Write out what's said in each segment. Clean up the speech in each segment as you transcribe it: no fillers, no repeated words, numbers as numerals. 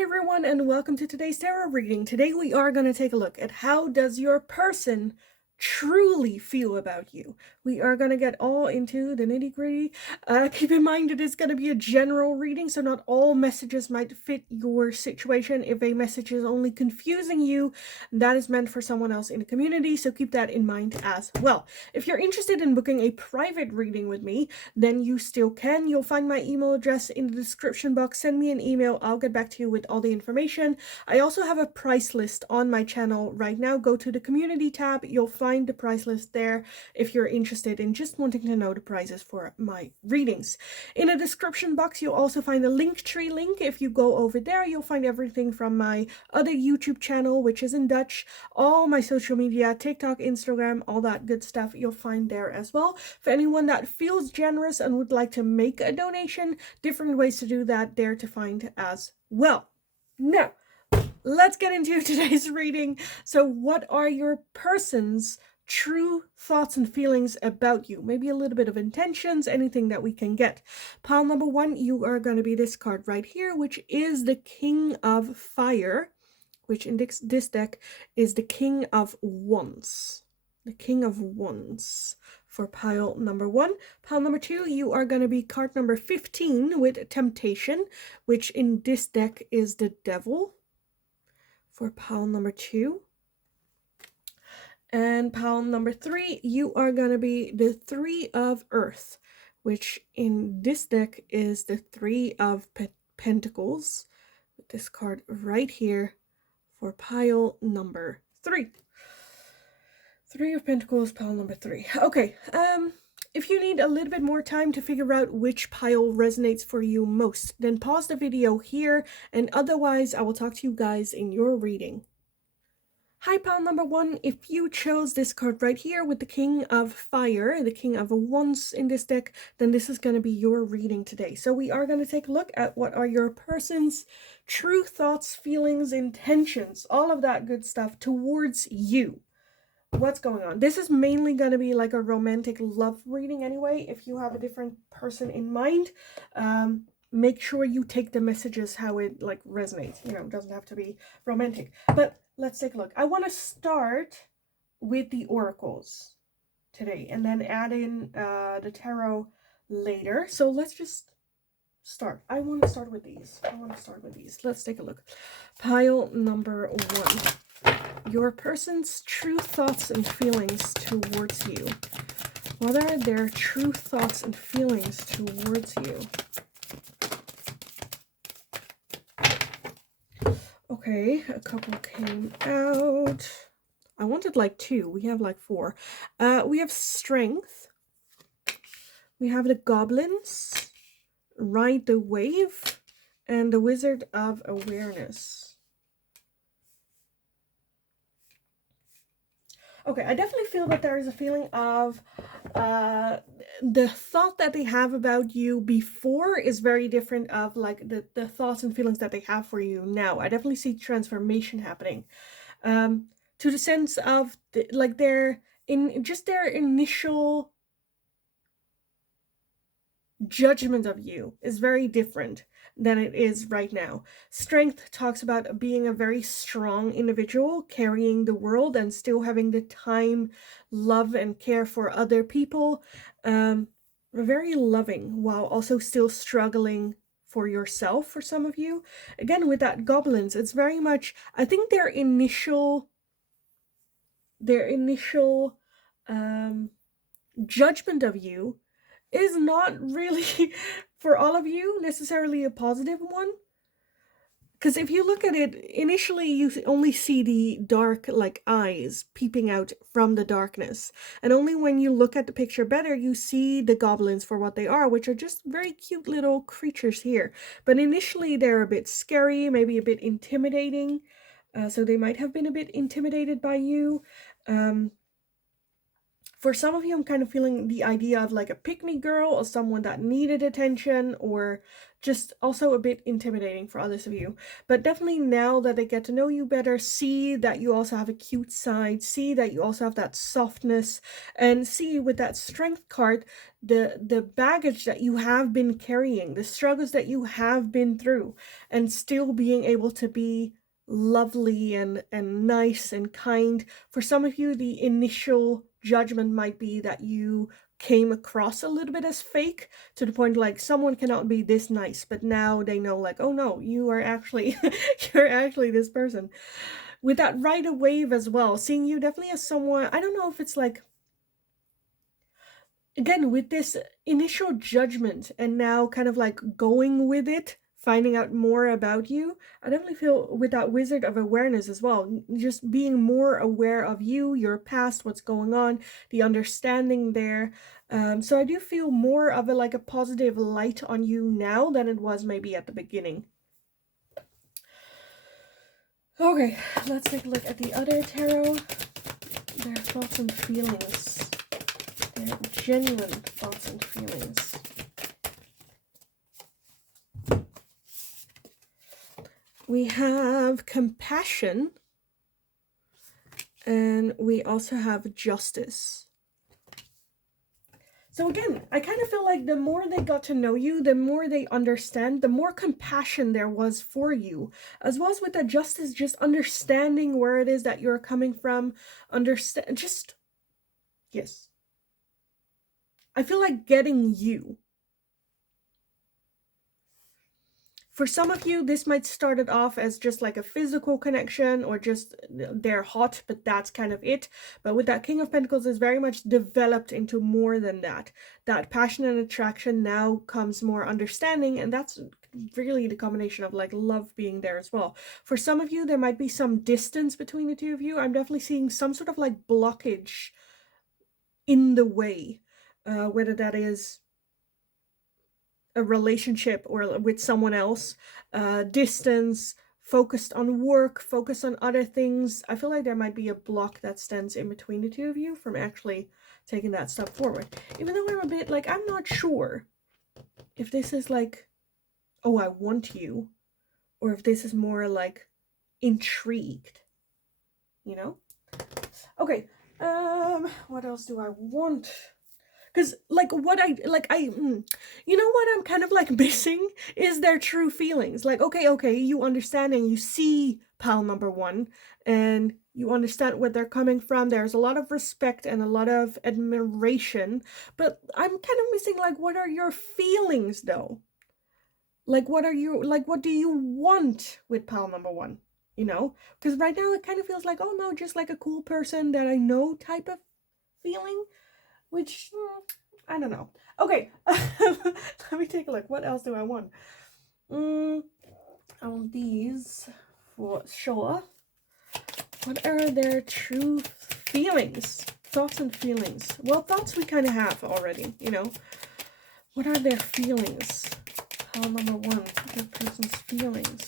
Hi everyone and welcome to today's tarot reading. Today we are going to take a look at how does your person truly feel about you. We are going to get all into the nitty-gritty. Keep in mind it is going to be a general reading, so not all messages might fit your situation. If a message is only confusing you, that is meant for someone else in the community, so keep that in mind as well. If you're interested in booking a private reading with me, then you still can. You'll find my email address in the description box. Send me an email. I'll get back to you with all the information. I also have a price list on my channel right now. Go to the community tab. You'll find the price list there if you're interested in just wanting to know the prices for my readings. In the description box, you'll also find a Linktree link. If you go over there, you'll find everything from my other YouTube channel, which is in Dutch, all my social media, TikTok, Instagram, all that good stuff you'll find there as well. For anyone that feels generous and would like to make a donation, different ways to do that there to find as well. Now, let's get into today's reading. So what are your person's true thoughts and feelings about you? Maybe a little bit of intentions, anything that we can get. Pile number one, you are going to be this card right here, which is the King of Fire, which in this deck is the King of Wands. The King of Wands for pile number one. Pile number two, you are going to be card number 15 with Temptation, which in this deck is the Devil for pile number two. And pile number three, you are going to be the Three of Earth, which in this deck is the Three of Pentacles, with this card right here for pile number three. Three of Pentacles, pile number three. Okay, if you need a little bit more time to figure out which pile resonates for you most, then pause the video here, and otherwise I will talk to you guys in your reading. Hi, pile number one. If you chose this card right here with the King of Fire, the King of Wands in this deck, then this is going to be your reading today. So we are going to take a look at what are your person's true thoughts, feelings, intentions, all of that good stuff towards you. What's going on? This is mainly going to be like a romantic love reading anyway. If you have a different person in mind, make sure you take the messages how it like resonates. You know, it doesn't have to be romantic. But let's take a look. I want to start with the oracles today and then add in the tarot later. So let's just start. I want to start with these. Let's take a look. Pile number one. Your person's true thoughts and feelings towards you. What are their true thoughts and feelings towards you? Okay, a couple came out. I wanted like two. We have like four. We have Strength. We have the Goblins, Ride the Wave, and the Wizard of Awareness. Okay, I definitely feel that there is a feeling of the thought that they have about you before is very different of like the thoughts and feelings that they have for you now. I definitely see transformation happening. To the sense of like their initial judgment of you is very different than it is right now. Strength talks about being a very strong individual, carrying the world and still having the time, love, and care for other people. Very loving while also still struggling for yourself for some of you. Again, with that Goblins, it's very much, I think their initial judgment of you is not really for all of you necessarily a positive one, because if you look at it initially, you only see the dark like eyes peeping out from the darkness, and only when you look at the picture better you see the goblins for what they are, which are just very cute little creatures here. But initially they're a bit scary, maybe a bit intimidating, so they might have been a bit intimidated by you. For some of you, I'm kind of feeling the idea of like a pick-me girl or someone that needed attention, or just also a bit intimidating for others of you. But definitely now that they get to know you better, see that you also have a cute side, see that you also have that softness, and see with that strength card, the baggage that you have been carrying, the struggles that you have been through, and still being able to be lovely and nice and kind. For some of you, the initial judgment might be that you came across a little bit as fake, to the point like someone cannot be this nice, but now they know like, oh no, you are actually you're actually this person. With that rider wave as well, seeing you definitely as someone, I don't know if it's like, again, with this initial judgment and now kind of like going with it, finding out more about you, I definitely feel with that wizard of awareness as well, just being more aware of you, your past, what's going on, the understanding there. So I do feel more of a like a positive light on you now than it was maybe at the beginning. Okay, let's take a look at the other tarot. Their thoughts and feelings. Their genuine thoughts and feelings. We have compassion, and we also have justice. So again, I kind of feel like the more they got to know you, the more they understand, the more compassion there was for you. As well as with the justice, just understanding where it is that you're coming from, yes. I feel like getting you. For some of you, this might start it off as just like a physical connection, or just they're hot, but that's kind of it. But with that King of Pentacles, is very much developed into more than that. That passion and attraction now comes more understanding, and that's really the combination of like love being there as well. For some of you, there might be some distance between the two of you. I'm definitely seeing some sort of like blockage in the way, whether that is a relationship or with someone else, distance, focused on work, focused on other things. I feel like there might be a block that stands in between the two of you from actually taking that step forward. Even though I'm a bit like, I'm not sure if this is like, oh, I want you, or if this is more like intrigued, you know? Okay, what else do I want? Because like you know what I'm kind of like missing is their true feelings. Like, okay, you understand and you see pile number one, and you understand where they're coming from. There's a lot of respect and a lot of admiration, but I'm kind of missing like, what are your feelings though? Like, what do you want with pile number one? You know, because right now it kind of feels like, oh no, just like a cool person that I know type of feeling. Which, I don't know. Okay, let me take a look. What else do I want? I want these for sure. What are their true feelings? Thoughts and feelings. Well, thoughts we kind of have already, you know. What are their feelings? Pile number one, their person's feelings.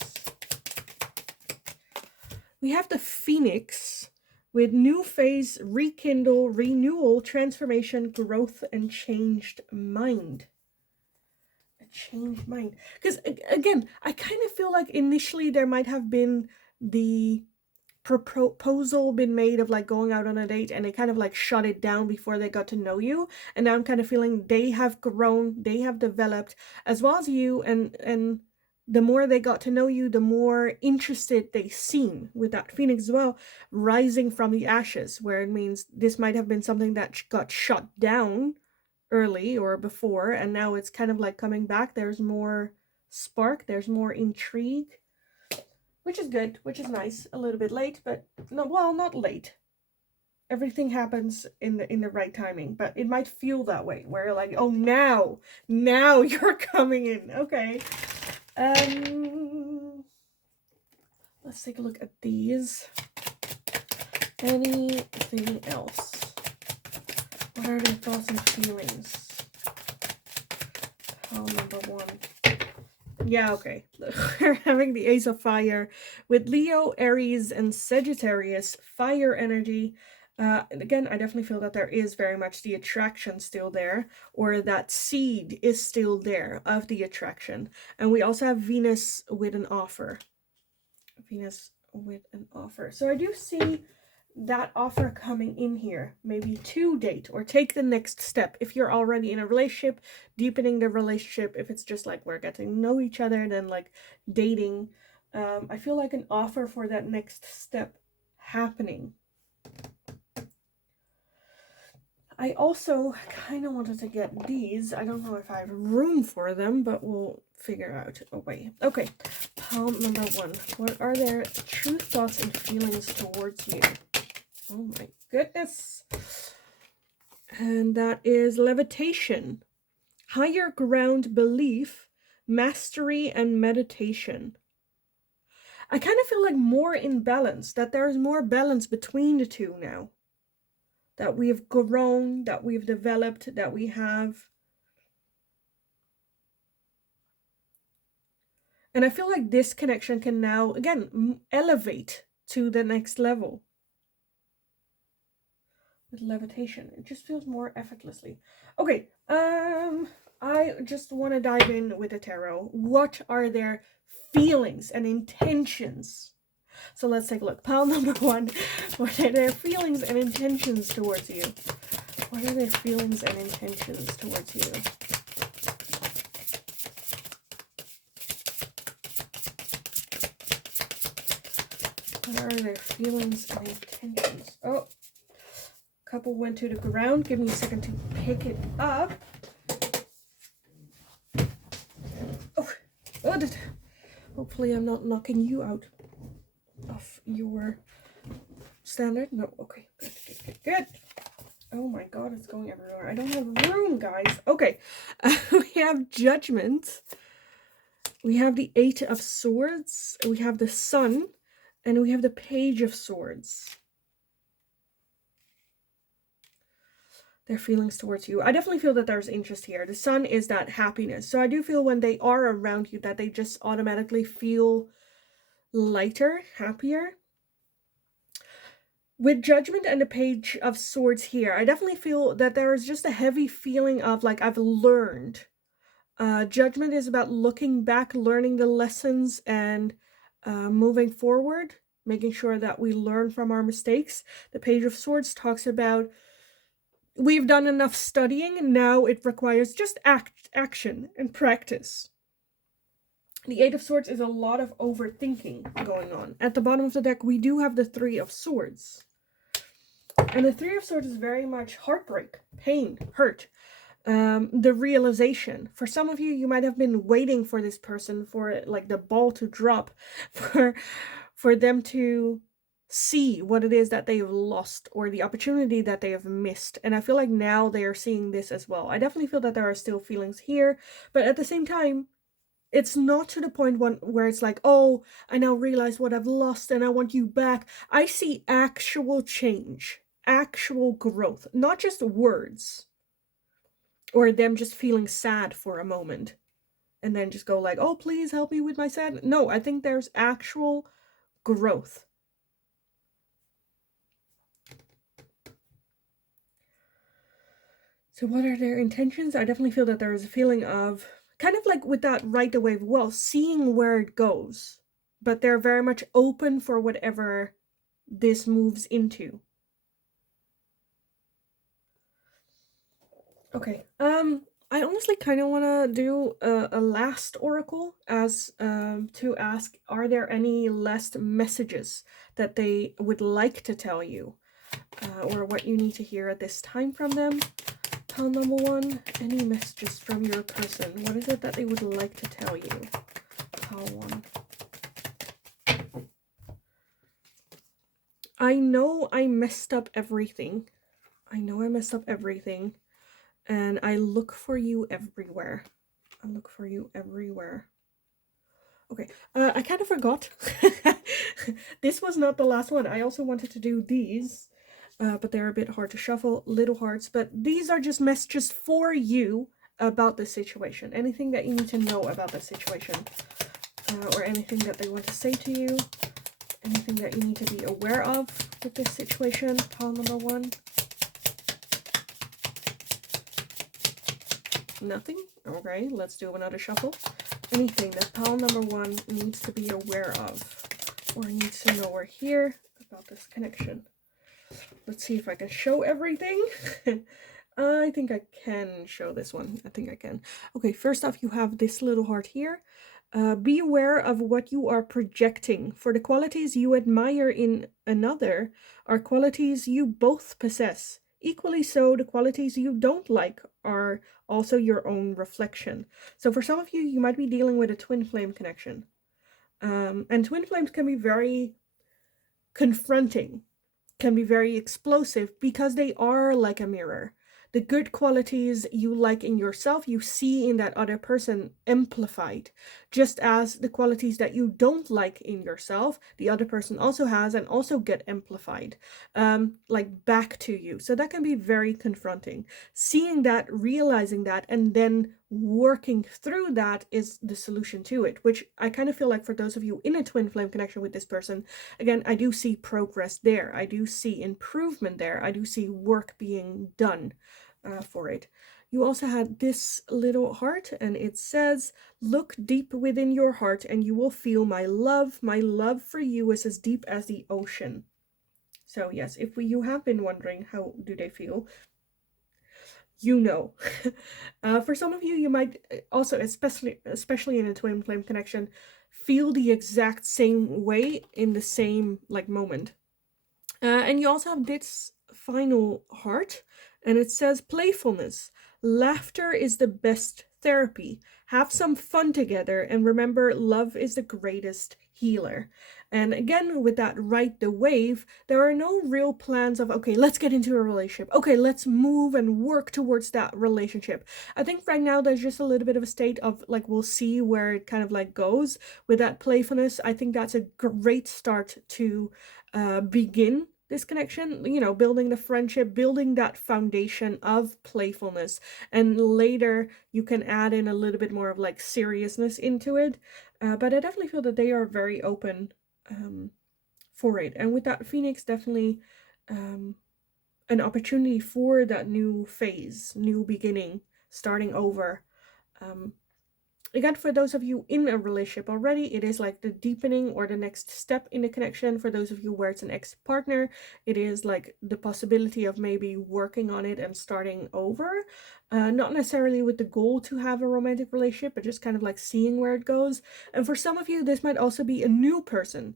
We have the Phoenix, with new phase, rekindle, renewal, transformation, growth, and changed mind. A changed mind. Because, again, I kind of feel like initially there might have been the proposal been made of like going out on a date, and they kind of like shut it down before they got to know you. And now I'm kind of feeling they have grown, they have developed, as well as you, and the more they got to know you, the more interested they seem, with that Phoenix as well, rising from the ashes, where it means this might have been something that got shut down early or before, and now it's kind of like coming back. There's more spark, there's more intrigue, which is good, which is nice. A little bit late, but no, well, not late. Everything happens in the right timing, but it might feel that way, where like, oh, now you're coming in. Okay. Let's take a look at these. Anything else? What are their thoughts and feelings? Pile number one. Yeah, okay. We're having the Ace of Fire with Leo, Aries, and Sagittarius. Fire energy. And again, I definitely feel that there is very much the attraction still there, or that seed is still there of the attraction. And we also have Venus with an offer. Venus with an offer. So I do see that offer coming in here, maybe to date or take the next step. If you're already in a relationship, deepening the relationship. If it's just like we're getting to know each other, then like dating. I feel like an offer for that next step happening. I also kind of wanted to get these. I don't know if I have room for them, but we'll figure out a way. Okay, palm number 1. What are their true thoughts and feelings towards you? Oh my goodness. And that is levitation, higher ground belief, mastery, and meditation. I kind of feel like more in balance, that there is more balance between the two now. That we've grown, that we've developed, that we have. And I feel like this connection can now, again, elevate to the next level. With levitation, it just feels more effortlessly. Okay, I just want to dive in with the tarot. What are their feelings and intentions? So let's take a look. Pile number 1. What are their feelings and intentions towards you? What are their feelings and intentions towards you? What are their feelings and intentions? Oh, couple went to the ground. Give me a second to pick it up. Oh, hopefully I'm not knocking you out of your standard. No, okay, good. Oh my god, it's going everywhere. I don't have room, guys. Okay, we have Judgment. We have the 8 of Swords. We have the Sun. And we have the Page of Swords. Their feelings towards you. I definitely feel that there's interest here. The Sun is that happiness. So I do feel when they are around you that they just automatically feel lighter, happier. With Judgment and the Page of Swords here, I definitely feel that there is just a heavy feeling of like I've learned. Judgment is about looking back, learning the lessons, and moving forward, making sure that we learn from our mistakes. The Page of Swords talks about we've done enough studying, now it requires just action and practice. The 8 of Swords is a lot of overthinking going on. At the bottom of the deck, we do have the 3 of Swords. And the 3 of Swords is very much heartbreak, pain, hurt. The realization. For some of you, you might have been waiting for this person, for like the ball to drop, for them to see what it is that they have lost or the opportunity that they have missed. And I feel like now they are seeing this as well. I definitely feel that there are still feelings here, but at the same time, it's not to the point where it's like, oh, I now realize what I've lost and I want you back. I see actual change, actual growth, not just words. Or them just feeling sad for a moment and then just go like, oh, please help me with my sadness. No, I think there's actual growth. So what are their intentions? I definitely feel that there is a feeling of kind of like with that ride the wave, well, seeing where it goes. But they're very much open for whatever this moves into. Okay, I honestly kind of want to do a last oracle as to ask, are there any last messages that they would like to tell you, or what you need to hear at this time from them? Pile number 1, any messages from your person. What is it that they would like to tell you? Pile 1. I know I messed up everything. I know I messed up everything. And I look for you everywhere. I look for you everywhere. Okay, I kind of forgot. This was not the last one. I also wanted to do these, but they're a bit hard to shuffle. Little hearts, but these are just messages for you about the situation. Anything that you need to know about the situation, or anything that they want to say to you. Anything that you need to be aware of with this situation, pile number one? Nothing? Okay, let's do another shuffle. Anything that pile number one needs to be aware of or needs to know or hear about this connection. Let's see if I can show everything. I think I can show this one. I think I can. Okay, first off, you have this little heart here. Be aware of what you are projecting. For the qualities you admire in another are qualities you both possess. Equally so, the qualities you don't like are also your own reflection. So for some of you, you might be dealing with a twin flame connection. And twin flames can be very confronting, can be very explosive because they are like a mirror. The good qualities you like in yourself, you see in that other person amplified, just as the qualities that you don't like in yourself, the other person also has and also get amplified, like back to you. So that can be very confronting. Seeing that, realizing that, and then working through that is the solution to it, which I kind of feel like for those of you in a twin flame connection with this person, again, I do see progress there. I do see improvement there. I do see work being done for it. You also had this little heart, and it says, look deep within your heart and you will feel my love. My love for you is as deep as the ocean. So yes, if you have been wondering how do they feel, you know. For some of you, you might also, especially in a twin flame connection, feel the exact same way in the same like moment. And you also have this final heart, and it says playfulness. Laughter is the best therapy. Have some fun together, and remember, love is the greatest healer. And again, with that ride the wave, there are no real plans of, okay, let's get into a relationship. Okay, let's move and work towards that relationship. I think right now there's just a little bit of a state of like, we'll see where it kind of like goes with that playfulness. I think that's a great start to begin this connection, you know, building the friendship, building that foundation of playfulness, and later you can add in a little bit more of like seriousness into it. But I definitely feel that they are very open for it, and with that Phoenix, definitely an opportunity for that new phase, new beginning, starting over. Again, for those of you in a relationship already, it is like the deepening or the next step in the connection. For those of you where it's an ex-partner, it is like the possibility of maybe working on it and starting over. Not necessarily with the goal to have a romantic relationship, but just kind of like seeing where it goes. And for some of you, this might also be a new person.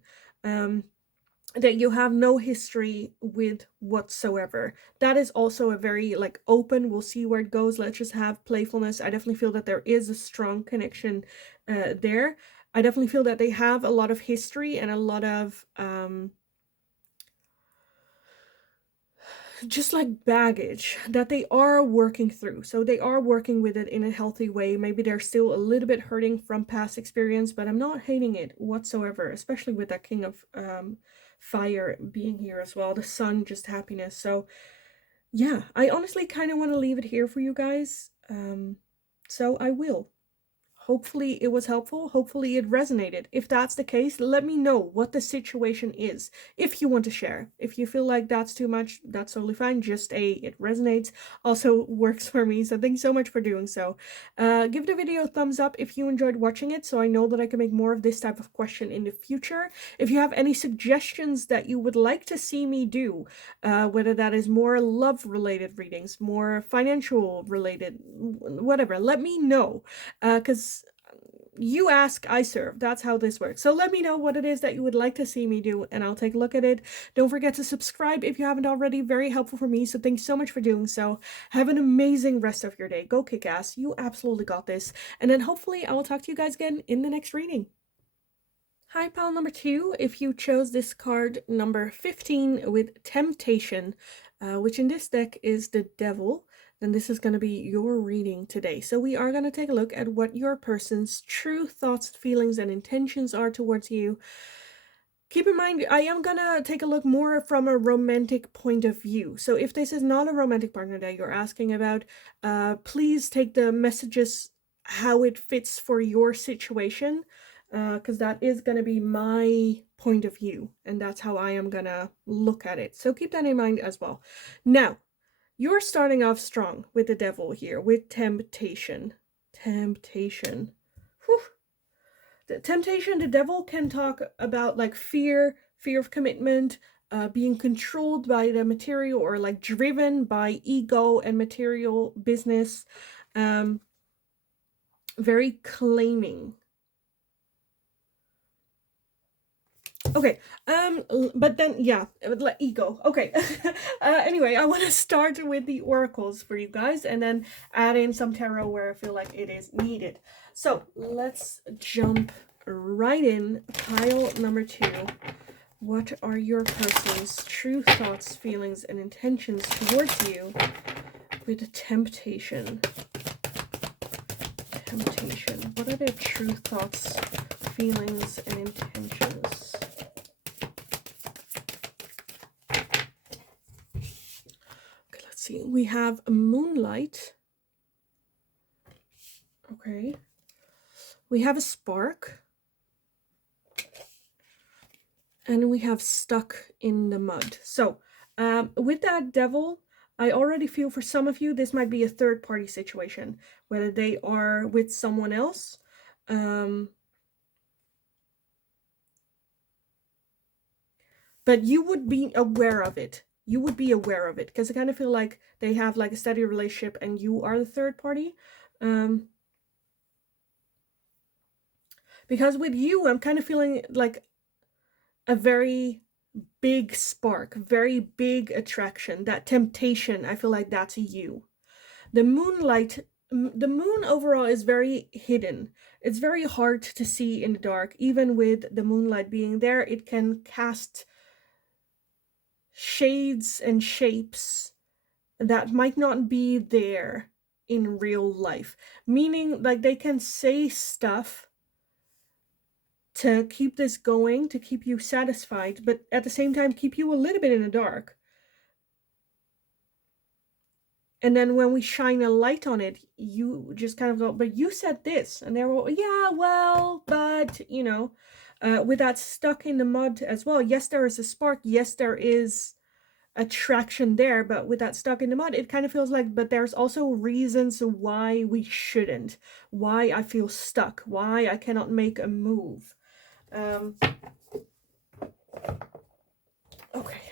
That you have no history with whatsoever. That is also a very like open, we'll see where it goes, let's just have playfulness. I definitely feel that there is a strong connection there. I definitely feel that they have a lot of history and a lot of just like baggage that they are working through. So they are working with it in a healthy way. Maybe they're still a little bit hurting from past experience, but I'm not hating it whatsoever, especially with that king of fire being here as well. The sun, just happiness. So yeah, I honestly kind of want to leave it here for you guys. So I will. Hopefully it was helpful. Hopefully it resonated. If that's the case, let me know what the situation is. If you want to share. If you feel like that's too much, that's totally fine. Just it resonates also works for me. So thanks so much for doing so. Give the video a thumbs up if you enjoyed watching it, so I know that I can make more of this type of question in the future. If you have any suggestions that you would like to see me do, whether that is more love related readings, more financial related, whatever, let me know. Because you ask, I serve. That's how this works. So let me know what it is that you would like to see me do, and I'll take a look at it. Don't forget to subscribe if you haven't already. Very helpful for me, so thanks so much for doing so. Have an amazing rest of your day. Go kick ass. You absolutely got this. And then hopefully I will talk to you guys again in the next reading. Hi, pile number 2. If you chose this card number 15 with Temptation, which in this deck is the Devil, then this is going to be your reading today. So we are going to take a look at what your person's true thoughts, feelings, and intentions are towards you. Keep in mind, I am going to take a look more from a romantic point of view. So if this is not a romantic partner that you're asking about, please take the messages how it fits for your situation. because that is going to be my point of view, and that's how I am going to look at it. So keep that in mind as well. Now, you're starting off strong with the devil here, with temptation. Temptation. Whew. The temptation, the devil can talk about like fear of commitment, being controlled by the material, or like driven by ego and material business. Very claiming. Okay, but then, yeah, like ego. Okay, anyway, I want to start with the oracles for you guys, and then add in some tarot where I feel like it is needed. So let's jump right in. Pile number 2. What are your person's true thoughts, feelings, and intentions towards you with the temptation? Temptation. What are their true thoughts, feelings, and intentions? Okay, let's see. We have a moonlight. Okay. We have a spark. And we have stuck in the mud. So with that devil, I already feel for some of you, this might be a third party situation, whether they are with someone else. But you would be aware of it. You would be aware of it, because I kind of feel like they have like a steady relationship and you are the third party. Because with you, I'm kind of feeling like a very big spark, very big attraction, that temptation. I feel like that's you. The moonlight, the moon overall is very hidden. It's very hard to see in the dark. Even with the moonlight being there, it can cast shades and shapes that might not be there in real life. Meaning, like, they can say stuff to keep this going, to keep you satisfied, but at the same time keep you a little bit in the dark. And then when we shine a light on it, you just kind of go, but you said this. And they're all, yeah, well, but, you know, with that stuck in the mud as well. Yes, there is a spark. Yes, there is attraction there. But with that stuck in the mud, it kind of feels like, but there's also reasons why we shouldn't. Why I feel stuck. Why I cannot make a move. Okay.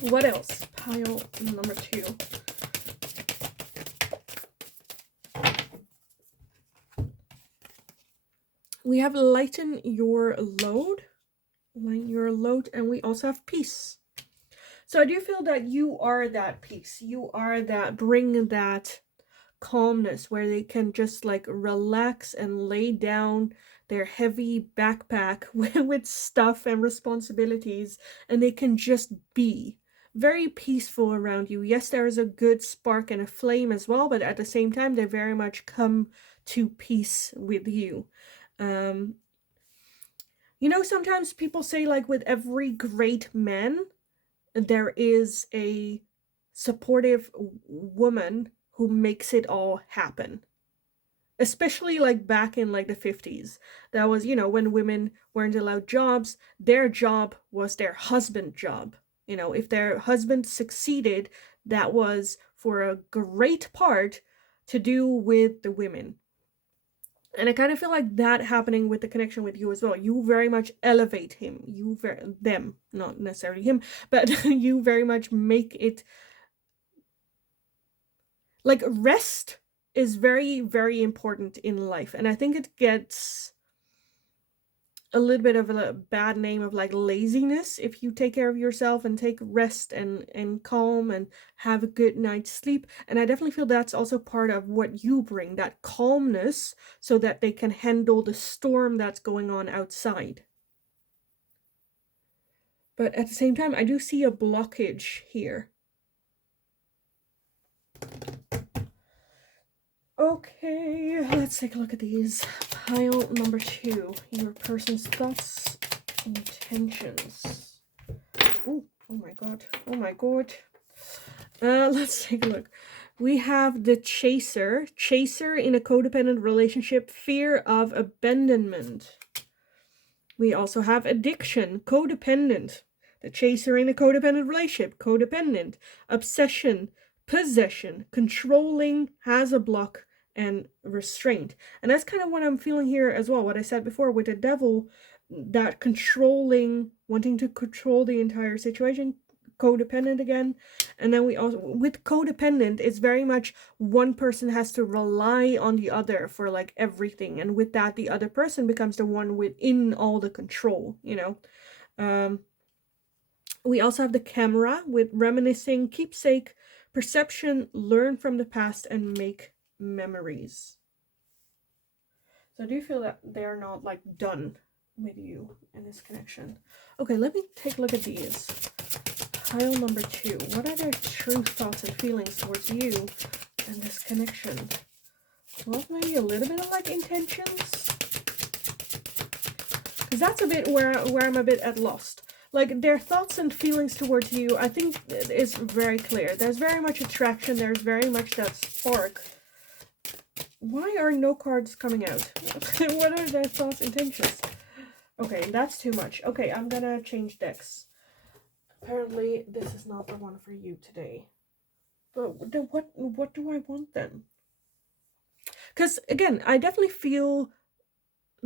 What else? Pile number 2. We have lighten your load. Lighten your load. And we also have peace. So I do feel that you are that peace. You are that, bring that calmness where they can just like relax and lay down their heavy backpack with stuff and responsibilities, and they can just be very peaceful around you. Yes, there is a good spark and a flame as well, but at the same time, they very much come to peace with you. You know, sometimes people say, like, with every great man, there is a supportive woman who makes it all happen. Especially like back in like the 50s. That was, you know, when women weren't allowed jobs, their job was their husband's job. You know, if their husband succeeded, that was for a great part to do with the women. And I kind of feel like that happening with the connection with you as well. You very much elevate him. Them, not necessarily him, but you very much make it like rest is very, very important in life. And I think it gets a little bit of a bad name of like laziness if you take care of yourself and take rest and calm and have a good night's sleep. And I definitely feel that's also part of what you bring, that calmness, so that they can handle the storm that's going on outside. But at the same time, I do see a blockage here. Okay, let's take a look at these. Pile number 2, your person's thoughts, intentions. Oh my god, oh my god. Let's take a look. We have the chaser. Chaser in a codependent relationship, fear of abandonment. We also have addiction, codependent. The chaser in a codependent relationship, codependent. Obsession, possession, controlling, has a block, and restraint. And that's kind of what I'm feeling here as well. What I said before with the devil, that controlling, wanting to control the entire situation, codependent again. And then we also, with codependent, it's very much one person has to rely on the other for like everything, and with that the other person becomes the one within all the control, you know. We also have the camera with reminiscing, keepsake, perception, learn from the past, and make memories. So do you feel that they're not like done with you in this connection? Okay, let me take a look at these. Pile number 2. What are their true thoughts and feelings towards you and this connection? Well, maybe a little bit of like intentions, because that's a bit where I'm a bit at lost. Like their thoughts and feelings towards you, I think is very clear. There's very much attraction. There's very much that spark. Why are no cards coming out? What are their thoughts, intentions? Okay, that's too much. Okay, I'm gonna change decks. Apparently, this is not the one for you today. But what do I want then? Because again, I definitely feel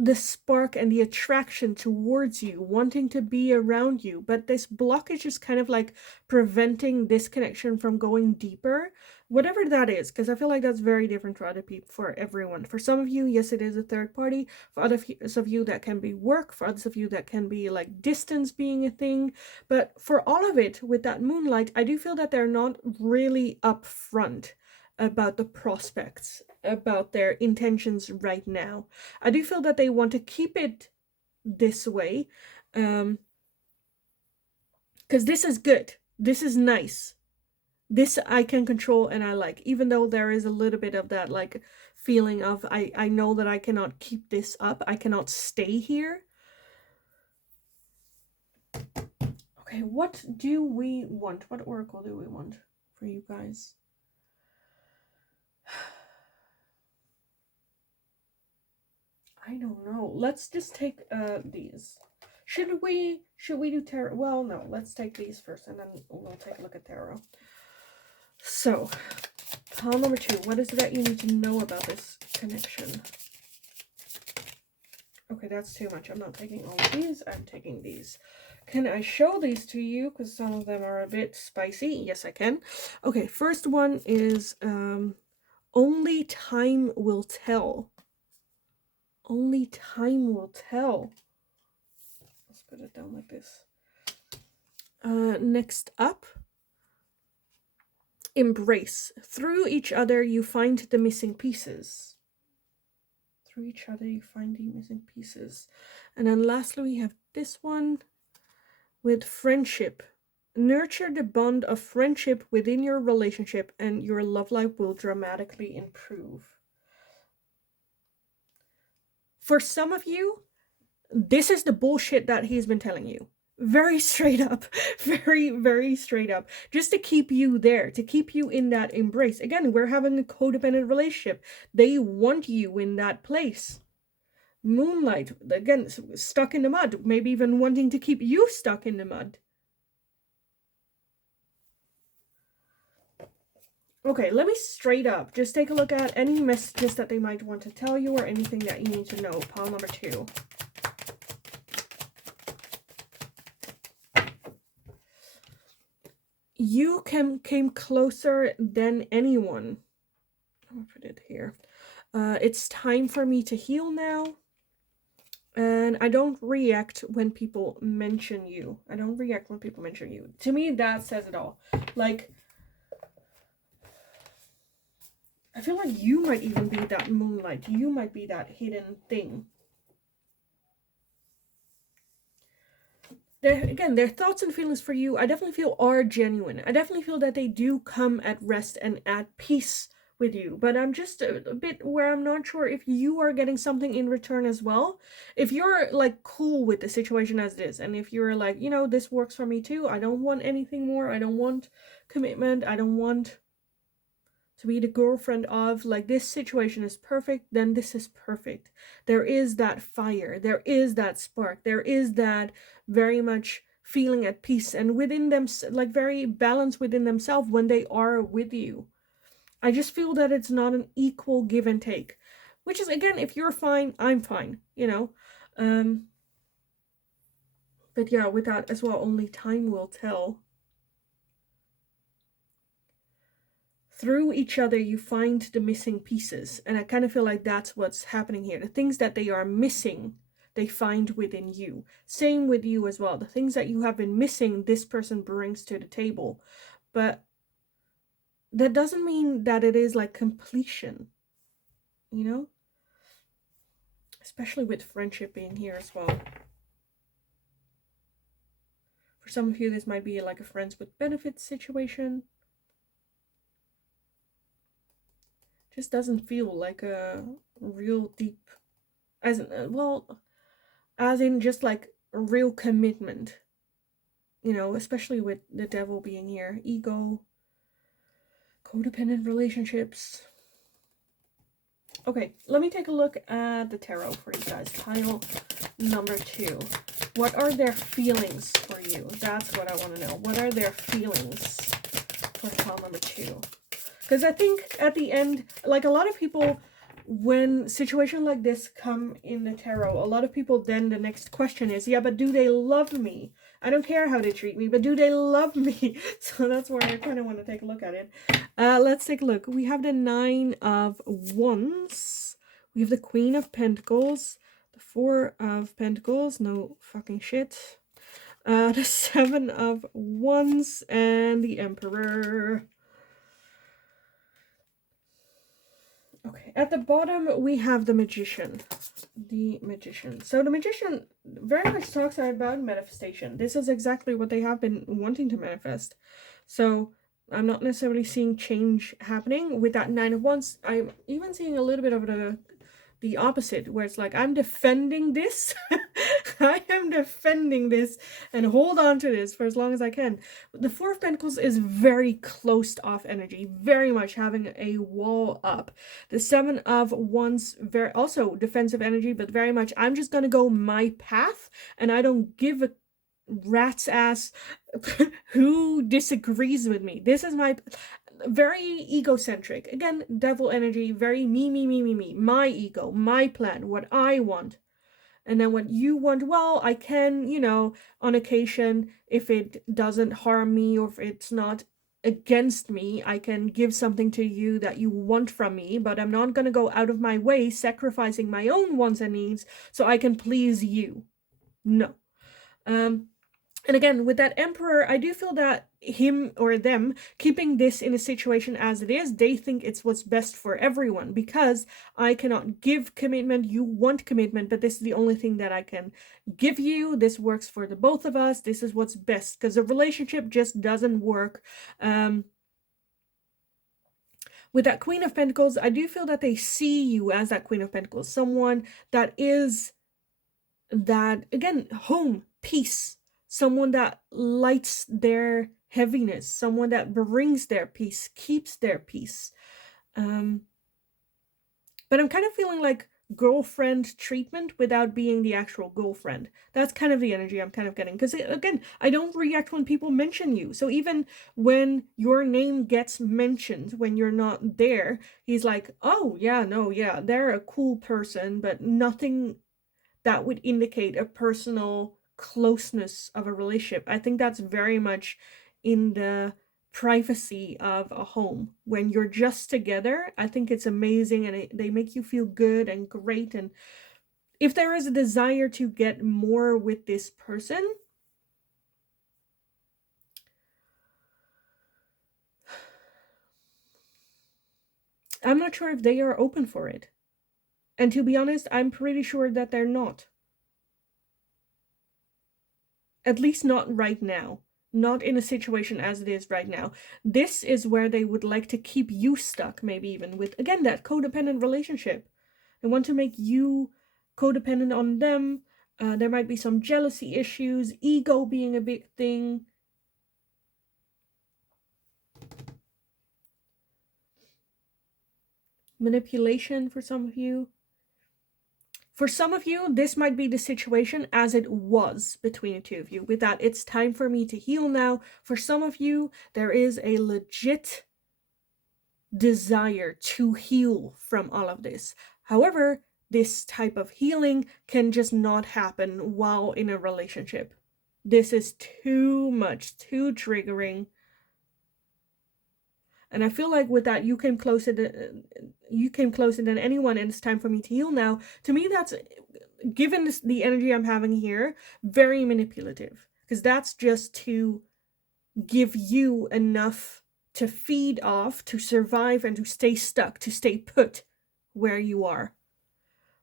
the spark and the attraction towards you, wanting to be around you, but this blockage is kind of like preventing this connection from going deeper, whatever that is, because I feel like that's very different for other people, for everyone. For some of you, yes, it is a third party. For others of you, that can be work. For others of you, that can be like distance being a thing. But for all of it, with that moonlight, I do feel that they're not really upfront about the prospects, about their intentions right now. I do feel that they want to keep it this way, because this is good. This is nice. This I can control and I like, even though there is a little bit of that like feeling of I know that I cannot keep this up. I cannot stay here. Okay, what do we want? What oracle do we want for you guys? I don't know. Let's just take these. Should we do tarot? Well, no. Let's take these first, and then we'll take a look at tarot. So, pile number 2. What is it that you need to know about this connection? Okay, that's too much. I'm not taking all of these. I'm taking these. Can I show these to you? Because some of them are a bit spicy. Yes, I can. Okay, first one is only time will tell. Only time will tell. Let's put it down like this. Next up, embrace. Through each other, you find the missing pieces. Through each other, you find the missing pieces. And then lastly, we have this one with friendship. Nurture the bond of friendship within your relationship, and your love life will dramatically improve. For some of you, this is the bullshit that he's been telling you. Very straight up. Very, very straight up. Just to keep you there. To keep you in that embrace. Again, we're having a codependent relationship. They want you in that place. Moonlight, again, stuck in the mud. Maybe even wanting to keep you stuck in the mud. Okay, let me straight up just take a look at any messages that they might want to tell you or anything that you need to know. Pile number 2. You came closer than anyone. I'm gonna put it here. It's time for me to heal now. And I don't react when people mention you. I don't react when people mention you. To me, that says it all. Like, I feel like you might even be that moonlight. You might be that hidden thing. Again, their thoughts and feelings for you, I definitely feel are genuine. I definitely feel that they do come at rest and at peace with you, but I'm just a bit where I'm not sure if you are getting something in return as well. If you're like cool with the situation as it is, and if you're like, you know, this works for me too, I don't want anything more, I don't want commitment, I don't want to be the girlfriend of, like, this situation is perfect, then this is perfect. There is that fire, there is that spark, there is that very much feeling at peace and within them, like very balanced within themselves when they are with you. I just feel that it's not an equal give and take, which is, again, if you're fine, I'm fine, you know. But yeah, with that as well, only time will tell. Through each other, you find the missing pieces, and I kind of feel like that's what's happening here. The things that they are missing, they find within you. Same with you as well. The things that you have been missing, this person brings to the table. But that doesn't mean that it is like completion, you know? Especially with friendship being here as well. For some of you, this might be like a friends with benefits situation. Just doesn't feel like a real deep, as in, well, as in just like a real commitment, you know, especially with the devil being here. Ego, codependent relationships. Okay, let me take a look at the tarot for you guys. Pile number 2. What are their feelings for you? That's what I want to know. What are their feelings for pile number 2? Because I think at the end, like a lot of people, when situations like this come in the tarot, a lot of people, then the next question is, yeah, but do they love me? I don't care how they treat me, but do they love me? So that's where I kind of want to take a look at it. Let's take a look. We have the 9 of Wands. We have the Queen of Pentacles. The 4 of Pentacles. No fucking shit. The 7 of Wands. And the Emperor. Okay, at the bottom we have the Magician. The Magician. So the Magician very much talks about manifestation. This is exactly what they have been wanting to manifest. So I'm not necessarily seeing change happening with that 9 of Wands. I'm even seeing a little bit of the opposite, where it's like, I'm defending this. I am defending this and hold on to this for as long as I can. The 4 of Pentacles is very closed off energy, very much having a wall up. The 7 of Wands, very also defensive energy, but very much, I'm just gonna go my path and I don't give a rat's ass who disagrees with me. This is my, very egocentric. Again, devil energy, very me, my ego, my plan, what I want. And then what you want, well, I can, you know, on occasion, if it doesn't harm me or if it's not against me, I can give something to you that you want from me, but I'm not going to go out of my way sacrificing my own wants and needs so I can please you. No. And again, with that Emperor, I do feel that him or them keeping this in a situation as it is, they think it's what's best for everyone, because I cannot give commitment. You want commitment, but this is the only thing that I can give you. This works for the both of us. This is what's best, because a relationship just doesn't work. With that Queen of Pentacles, I do feel that they see you as that Queen of Pentacles, someone that is that, again, home, peace, someone that lights their heaviness, someone that brings their peace, keeps their peace. But I'm kind of feeling like girlfriend treatment without being the actual girlfriend. That's kind of the energy I'm kind of getting. Because, again, I don't react when people mention you. So even when your name gets mentioned, when you're not there, he's like, oh, yeah, no, yeah, they're a cool person, but nothing that would indicate a personal closeness of a relationship. I think that's very much in the privacy of a home. When you're just together, I think it's amazing, and they make you feel good and great. And if there is a desire to get more with this person, I'm not sure if they are open for it. And to be honest, I'm pretty sure that they're not. At least not right now. not in a situation as it is right now. This is where they would like to keep you stuck, maybe even with, again, that codependent relationship. They want to make you codependent on them. There might be some jealousy issues, ego being a big thing. Manipulation for some of you. For some of you, this might be the situation as it was between the two of you, with that it's time for me to heal now. For some of you, there is a legit desire to heal from all of this. However, this type of healing can just not happen while in a relationship. This is too much, too triggering. And I feel like with that, you came closer than anyone, and it's time for me to heal now. To me, that's, given this, the energy I'm having here, very manipulative. Because that's just to give you enough to feed off, to survive, and to stay stuck, to stay put where you are.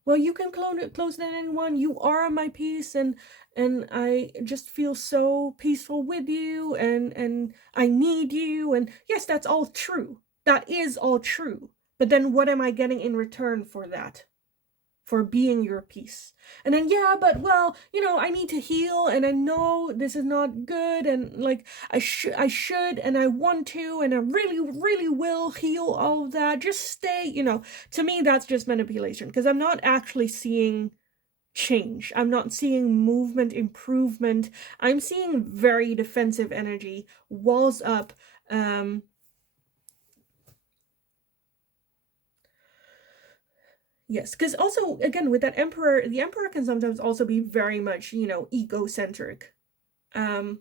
Well, you can closer than anyone. You are my peace, and I just feel so peaceful with you, and I need you. And yes, that's all true. That is all true. But then what am I getting in return for that? For being your peace? And then, yeah, but well, I need to heal, and I know this is not good, and like I should, and I want to, and I really, really will heal all of that. Just stay, to me, that's just manipulation, because I'm not actually seeing change. I'm not seeing movement, improvement. I'm seeing very defensive energy, walls up. Yes, because also, again, with that emperor, the emperor can sometimes also be very much, egocentric. Um,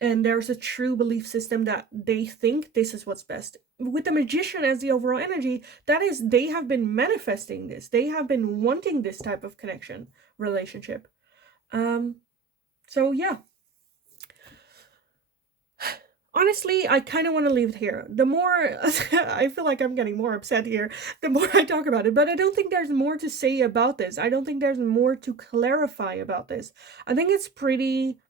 and there's a true belief system that they think this is what's best. With the magician as the overall energy, that is, they have been manifesting this. They have been wanting this type of connection, relationship. So yeah. Honestly, I kind of want to leave it here. The more I feel like I'm getting more upset here, the more I talk about it. But I don't think there's more to say about this. I don't think there's more to clarify about this. I think it's pretty,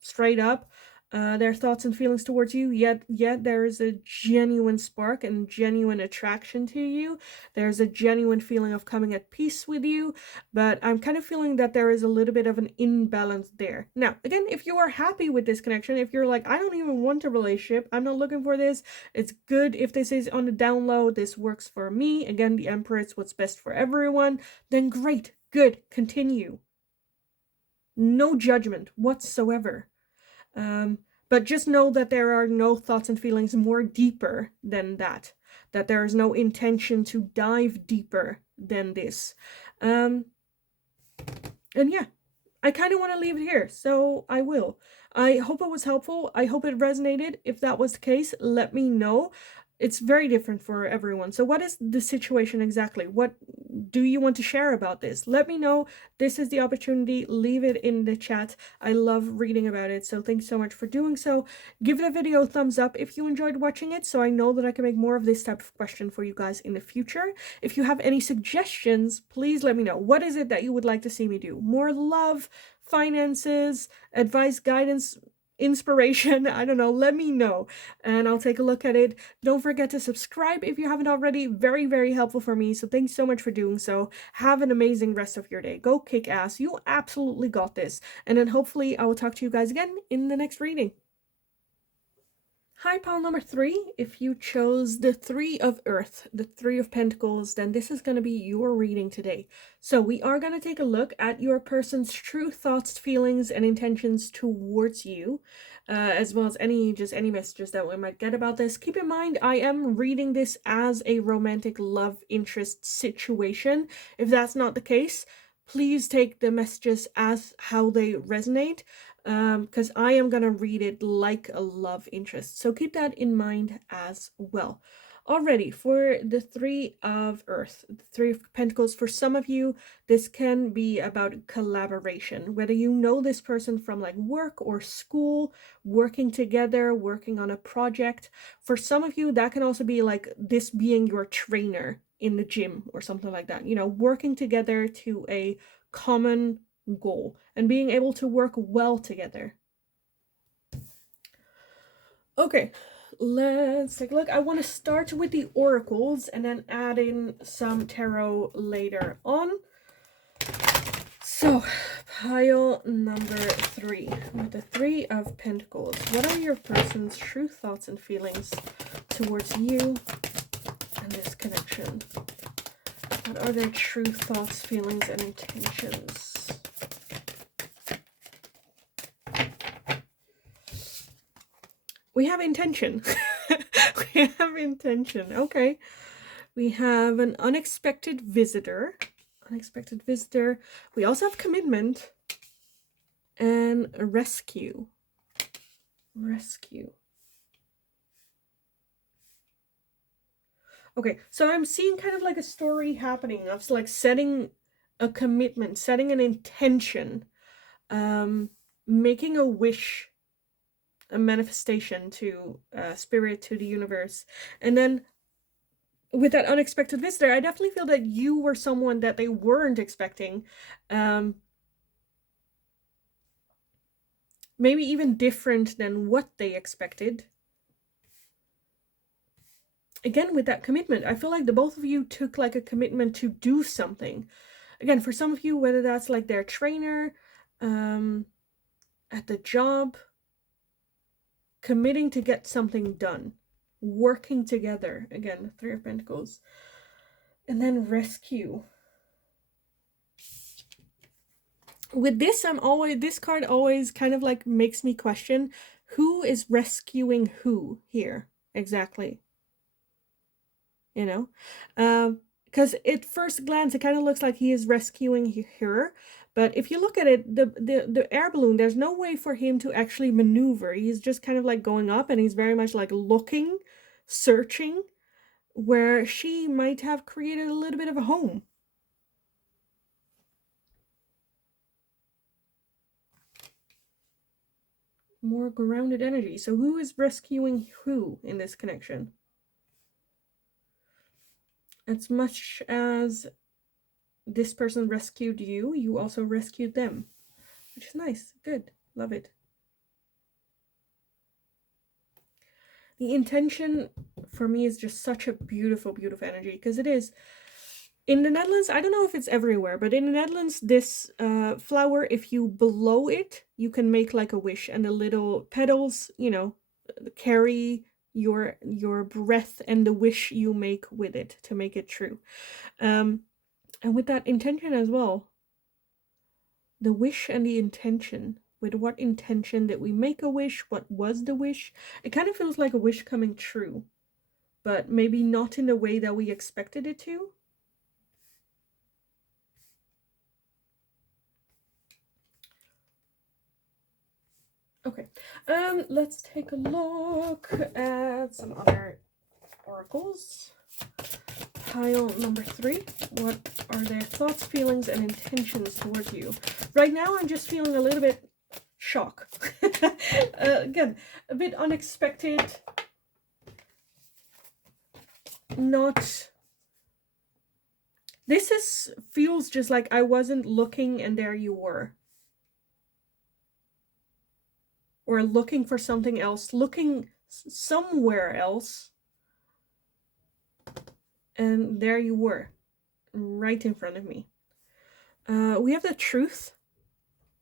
straight up. Their thoughts and feelings towards you, yet there is a genuine spark and genuine attraction to you. There's a genuine feeling of coming at peace with you, but I'm kind of feeling that there is a little bit of an imbalance there. Now, again, if you are happy with this connection, if you're like, I don't even want a relationship, I'm not looking for this, it's good if this is on the down low, this works for me, again, the Emperor, it's what's best for everyone, then great, good, continue. No judgment whatsoever. But just know that there are no thoughts and feelings more deeper than that. That there is no intention to dive deeper than this. And yeah, I kind of want to leave it here, so I will. I hope it was helpful. I hope it resonated. If that was the case, let me know. It's very different for everyone. So what is the situation exactly? What do you want to share about this? Let me know. This is the opportunity. Leave it in the chat. I love reading about it, so thanks so much for doing so. Give the video a thumbs up if you enjoyed watching it, so I know that I can make more of this type of question for you guys in the future. If you have any suggestions, please let me know. What is it that you would like to see me do? More love, finances, advice, guidance, inspiration, I don't know, let me know and I'll take a look at it. Don't forget to subscribe if you haven't already. Very, very helpful for me, so thanks so much for doing so. Have an amazing rest of your day. Go kick ass. You absolutely got this. And then hopefully I will talk to you guys again in the next reading. Hi, pile number 3. If you chose the 3 of Earth, the 3 of Pentacles, then this is going to be your reading today. So we are going to take a look at your person's true thoughts, feelings, and intentions towards you, as well as any messages that we might get about this. Keep in mind, I am reading this as a romantic love interest situation. If that's not the case, please take the messages as how they resonate. Because I am gonna read it like a love interest. So keep that in mind as well. Already, for the 3 of Earth, the 3 of Pentacles, for some of you, this can be about collaboration. Whether you know this person from like work or school, working together, working on a project. For some of you, that can also be like this being your trainer in the gym or something like that. Working together to a common goal and being able to work well together. Okay, let's take a look. I want to start with the oracles and then add in some tarot later on. So, pile number 3 with the 3 of Pentacles. What are your person's true thoughts and feelings towards you and this connection? What are their true thoughts, feelings, and intentions? We have intention. We have intention. Okay. We have an unexpected visitor. Unexpected visitor. We also have commitment and a rescue. Rescue. Okay, so I'm seeing kind of like a story happening of like setting a commitment, setting an intention, making a wish, a manifestation to spirit, to the universe. And then with that unexpected visitor, I definitely feel that you were someone that they weren't expecting. Maybe even different than what they expected. Again, with that commitment, I feel like the both of you took like a commitment to do something. Again, for some of you, whether that's like their trainer, at the job, committing to get something done, working together. Again, 3 of Pentacles. And then rescue. With this, this card always kind of like makes me question who is rescuing who here exactly. You know, because at first glance it kind of looks like he is rescuing her, but if you look at it, the air balloon, there's no way for him to actually maneuver. He's just kind of like going up, and he's very much like looking, searching, where she might have created a little bit of a home. More grounded energy. So who is rescuing who in this connection? As much as this person rescued you, you also rescued them, which is nice. Good. Love it. The intention for me is just such a beautiful, beautiful energy, because it is. In the Netherlands, I don't know if it's everywhere, but in the Netherlands, this flower, if you blow it, you can make like a wish, and the little petals, you know, carry your breath and the wish you make with it to make it true. And with that intention as well, the wish and the intention. With what intention did we make a wish? What was the wish? It kind of feels like a wish coming true, but maybe not in the way that we expected it to. Okay, let's take a look at some other oracles. Pile number 3. What are their thoughts, feelings, and intentions towards you? Right now, I'm just feeling a little bit shock. Again, a bit unexpected. Not. This feels just like I wasn't looking and there you were. Or looking for something else, looking somewhere else, and there you were, right in front of me. We have the truth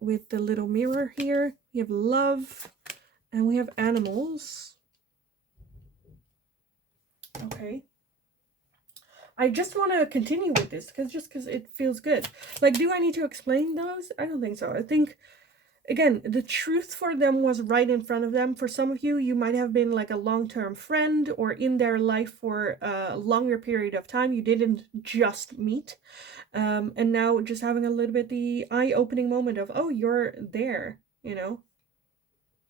with the little mirror here. We have love, and we have animals. Okay. I just want to continue with this because it feels good. Like, do I need to explain those? I don't think so. I think, again, the truth for them was right in front of them. For some of you, you might have been like a long-term friend or in their life for a longer period of time. You didn't just meet. And now just having a little bit the eye-opening moment of, oh, you're there, you know?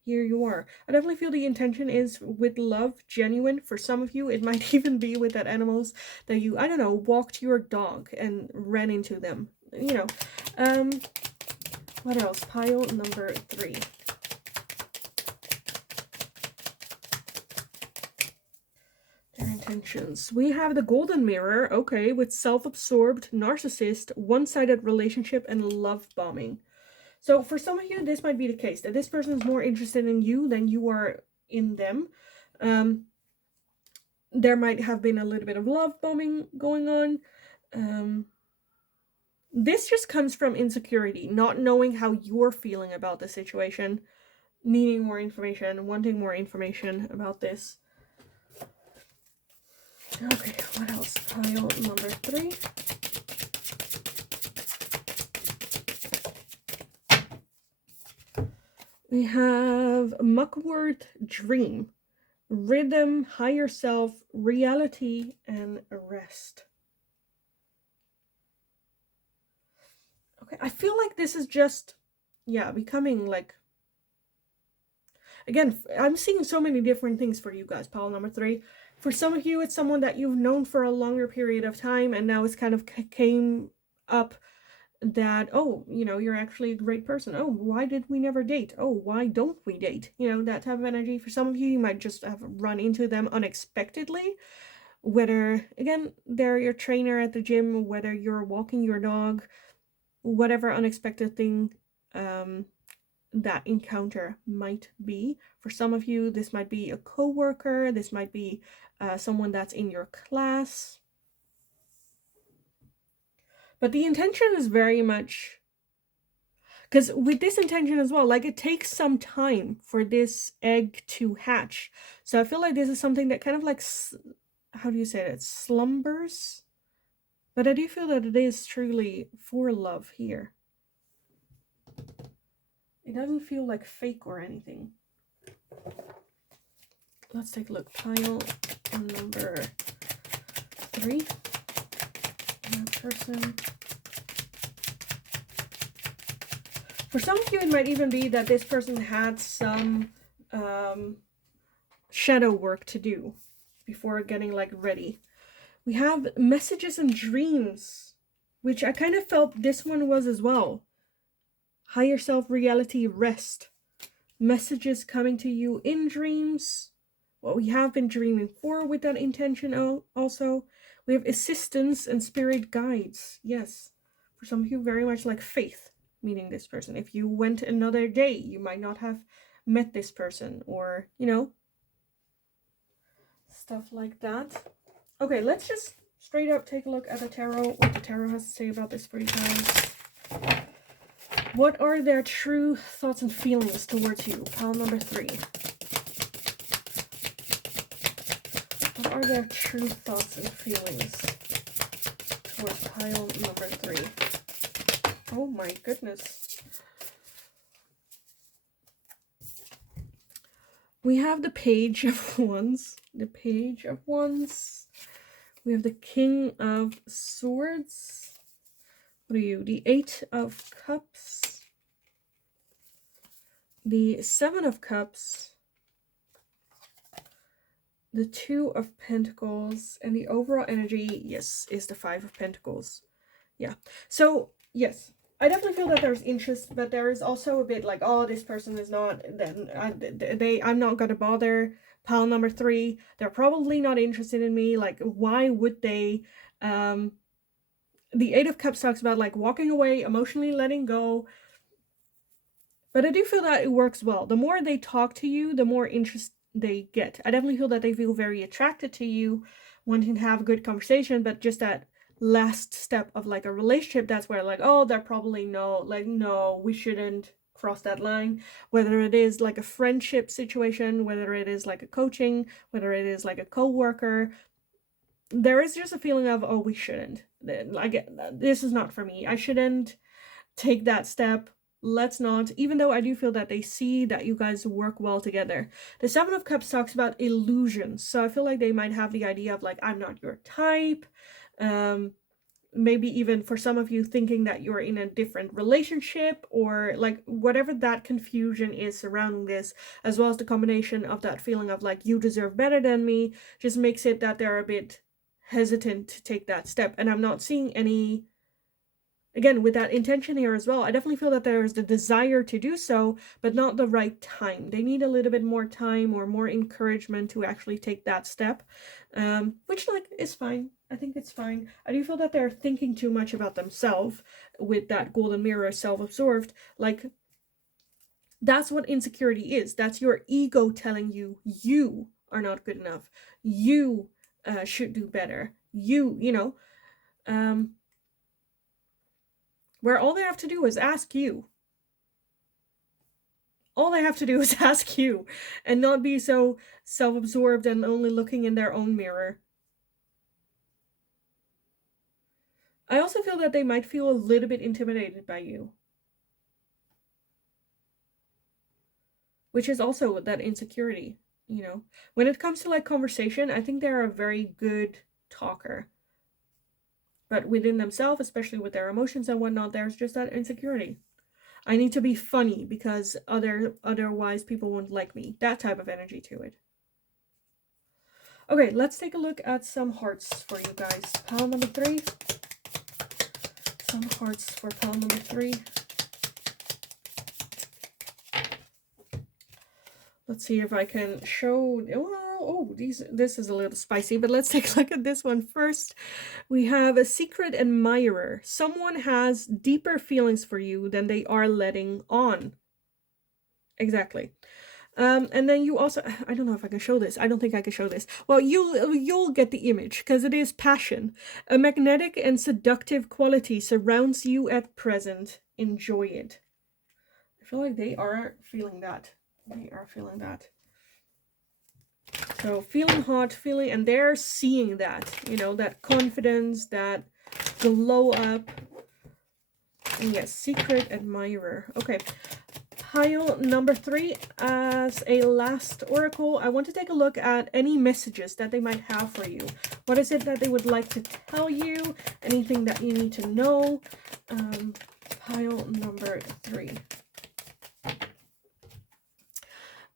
Here you are. I definitely feel the intention is with love, genuine. For some of you, it might even be with that animals that you, I don't know, walked your dog and ran into them. You know. What else? Pile number 3. Their intentions. We have the golden mirror, okay, with self-absorbed, narcissist, one-sided relationship, and love bombing. So for some of you, this might be the case, that this person is more interested in you than you are in them. There might have been a little bit of love bombing going on. This just comes from insecurity, not knowing how you're feeling about the situation, needing more information, wanting more information about this. Okay, what else? Pile number 3. We have Muckworth Dream, Rhythm, Higher Self, Reality, and Rest. Okay, I feel like this is just, becoming like, again, I'm seeing so many different things for you guys, pile number 3. For some of you, it's someone that you've known for a longer period of time, and now it's kind of came up that, oh, you're actually a great person. Oh, why did we never date? Oh, why don't we date? That type of energy. For some of you, you might just have run into them unexpectedly. Whether, again, they're your trainer at the gym, whether you're walking your dog, whatever unexpected thing that encounter might be. For some of you, this might be a co-worker. This might be someone that's in your class. But the intention is very much, because with this intention as well, like, it takes some time for this egg to hatch. So I feel like this is something that kind of like, how do you say it? Slumbers. But I do feel that it is truly for love here. It doesn't feel like fake or anything. Let's take a look. Pile number 3. That person. For some of you, it might even be that this person had some shadow work to do before getting like ready. We have messages and dreams, which I kind of felt this one was as well. Higher self, reality, rest. Messages coming to you in dreams. What we have been dreaming for with that intention also. We have assistance and spirit guides. Yes. For some of you, very much like faith, meeting this person. If you went another day, you might not have met this person, or, stuff like that. Okay, let's just straight up take a look at the tarot, what the tarot has to say about this for you guys. What are their true thoughts and feelings towards you? Pile number 3. What are their true thoughts and feelings towards pile number 3? Oh my goodness. We have the Page of Wands. The Page of Wands. We have the King of Swords. What are you? The 8 of Cups. The 7 of Cups. The 2 of Pentacles. And the overall energy, yes, is the 5 of Pentacles. Yeah. So, yes. I definitely feel that there's interest, but there is also a bit like, oh, this person is not, then I'm not going to bother. Pile number 3, they're probably not interested in me. Like, why would they? The 8 of Cups talks about like walking away, emotionally letting go. But I do feel that it works well. The more they talk to you, the more interest they get. I definitely feel that they feel very attracted to you, wanting to have a good conversation, but just that last step of like a relationship, that's where like, oh, they're probably no, we shouldn't cross that line. Whether it is like a friendship situation, whether it is like a coaching, whether it is like a co-worker, there is just a feeling of, oh, we shouldn't. Like, this is not for me. I shouldn't take that step. Let's not. Even though I do feel that they see that you guys work well together. The 7 of Cups talks about illusions. So I feel like they might have the idea of like, I'm not your type. Maybe even for some of you thinking that you're in a different relationship, or like whatever that confusion is surrounding this, as well as the combination of that feeling of like, you deserve better than me, just makes it that they're a bit hesitant to take that step. And I'm not seeing any Again, with that intention here as well, I definitely feel that there's the desire to do so, but not the right time. They need a little bit more time or more encouragement to actually take that step, which, like, is fine. I think it's fine. I do feel that they're thinking too much about themselves with that golden mirror, self-absorbed. Like, that's what insecurity is. That's your ego telling you you are not good enough. You should do better. You know, where all they have to do is ask you. All they have to do is ask you and not be so self-absorbed and only looking in their own mirror. I also feel that they might feel a little bit intimidated by you, which is also that insecurity, you know. When it comes to like conversation, I think they're a very good talker. But within themselves, especially with their emotions and whatnot, there's just that insecurity. I need to be funny because otherwise people won't like me. That type of energy to it. Okay, let's take a look at some hearts for you guys. Pile number 3. Some hearts for pile number 3. Let's see if I can show. Oh, this is a little spicy, but let's take a look at this one first. We have a secret admirer. Someone has deeper feelings for you than they are letting on. Exactly. And then you also, I don't know if I can show this. I don't think I can show this. Well, you'll get the image because it is passion. A magnetic and seductive quality surrounds you at present. Enjoy it. I feel like they are feeling that. They are feeling that. So feeling hot, and they're seeing that, you know, that confidence, that glow up. And yes, secret admirer. Okay. Pile number 3, as a last oracle, I want to take a look at any messages that they might have for you. What is it that they would like to tell you? Anything that you need to know? Pile number 3.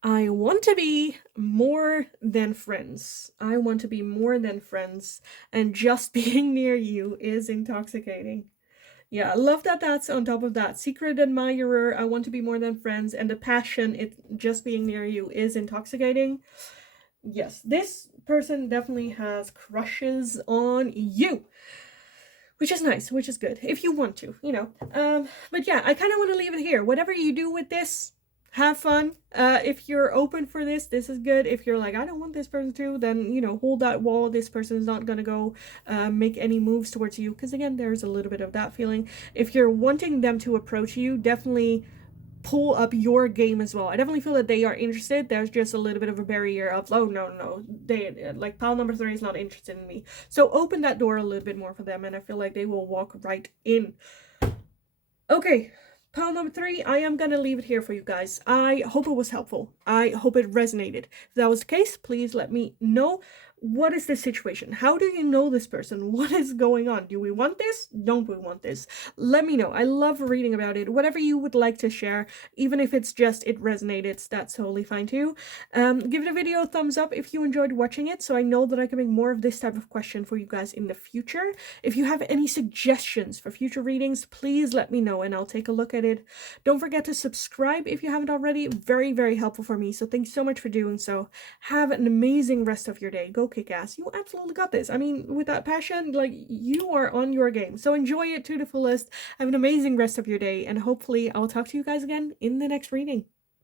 I want to be more than friends. I want to be more than friends, and just being near you is intoxicating. Yeah, I love that that's on top of that. Secret admirer, I want to be more than friends, and the passion, it just being near you is intoxicating. Yes, this person definitely has crushes on you. Which is nice, which is good, if you want to, you know. But yeah, I kind of want to leave it here. Whatever you do with this, have fun. If you're open for this is good. If you're like, I don't want this person to, then, you know, hold that wall. This person is not going to go make any moves towards you. Because again, there's a little bit of that feeling. If you're wanting them to approach you, definitely pull up your game as well. I definitely feel that they are interested. There's just a little bit of a barrier of, oh, no, they, like, pile number 3 is not interested in me. So open that door a little bit more for them, and I feel like they will walk right in. Okay, pile number 3, I am gonna leave it here for you guys. I hope it was helpful. I hope it resonated. If that was the case, please let me know. What is the situation? How do you know this person? What is going on? Do we want this? Don't we want this? Let me know. I love reading about it. Whatever you would like to share, even if it's just it resonated, that's totally fine too. Give the video a thumbs up if you enjoyed watching it, so I know that I can make more of this type of question for you guys in the future. If you have any suggestions for future readings, please let me know and I'll take a look at it. Don't forget to subscribe if you haven't already. Very, very helpful for me, so thanks so much for doing so. Have an amazing rest of your day. Go kick ass. You absolutely got this. I mean, with that passion, like, you are on your game. So enjoy it to the fullest. Have an amazing rest of your day, and hopefully I'll talk to you guys again in the next reading.